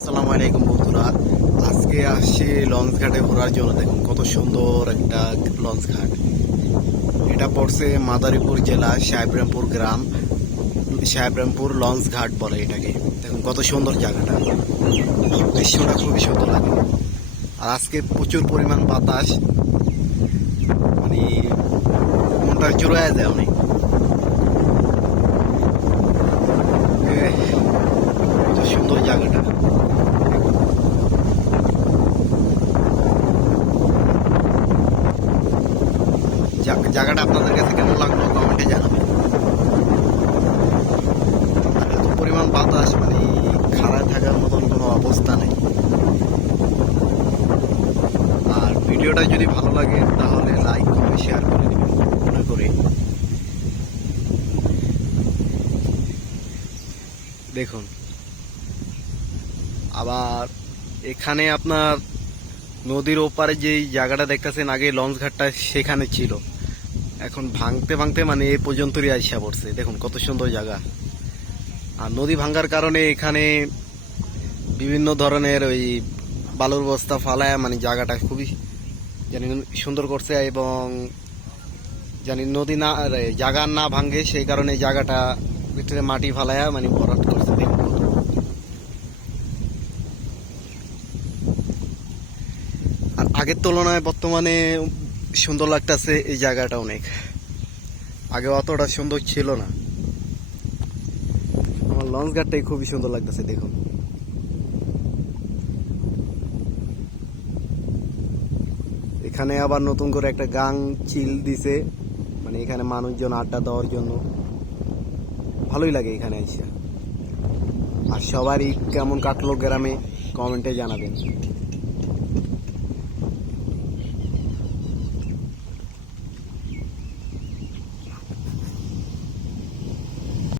আসসালামু আলাইকুম বন্ধুরা, আজকে আসছি লঞ্চ ঘাটে ঘোরার জন্য। দেখুন কত সুন্দর একটা লঞ্চ ঘাট। এটা পড়ছে মাদারীপুর জেলা সাহেবরামপুর গ্রাম। সাহেবরামপুর লঞ্চ ঘাট বলে এটাকে। দেখুন কত সুন্দর জায়গাটা, দৃশ্যটা খুবই সুন্দর লাগে। আর আজকে প্রচুর পরিমাণ বাতাস, মানে মনটা জুড়ায় যায় অনেক। কত সুন্দর জায়গাটা। জায়গাটা আপনাদের কাছে কেমন লাগলো কমেন্টে জানাবেন। আর এত পরিমাণ বাতাস, মানে খাড়ায় থাকার মতন কোনো অবস্থা নেই। আর ভিডিওটা যদি ভালো লাগে তাহলে লাইক কমেন্ট শেয়ার করে দেবেন মনে করে। দেখুন, আবার এখানে আপনার নদীর ওপারে যে জায়গাটা দেখতেছেন, আগে লঞ্চ ঘাটটা সেখানে ছিল, এখন ভাঙতে ভাঙতে মানে এই পর্যন্তই আইসা পড়ছে। দেখুন কত সুন্দর জায়গা। আর নদী ভাঙার কারণে এখানে বিভিন্ন ধরনের ওই বালুর বস্তা ফালায়, মানে জায়গাটা খুবই জানি সুন্দর করছে। এবং জানি নদী না জায়গা না ভাঙে, সেই কারণে জায়গাটা ভিতরে মাটি ফালায়া মানে ভরাট করছে। দেখুন কত। আর আগের তুলনায় বর্তমানে সুন্দর লাগতেছে এই জায়গাটা অনেক। আগে অতটা সুন্দর ছিল না। আমার লঞ্চ ঘাটটাই খুবই সুন্দর লাগতেছে। দেখুন এখানে আবার নতুন করে একটা গাং চিল দিছে, মানে এখানে মানুষজন আড্ডা দেওয়ার জন্য। ভালোই লাগে এখানে এসে। আর সবারই কেমন কাটলো গ্রামে কমেন্টে জানাবেন।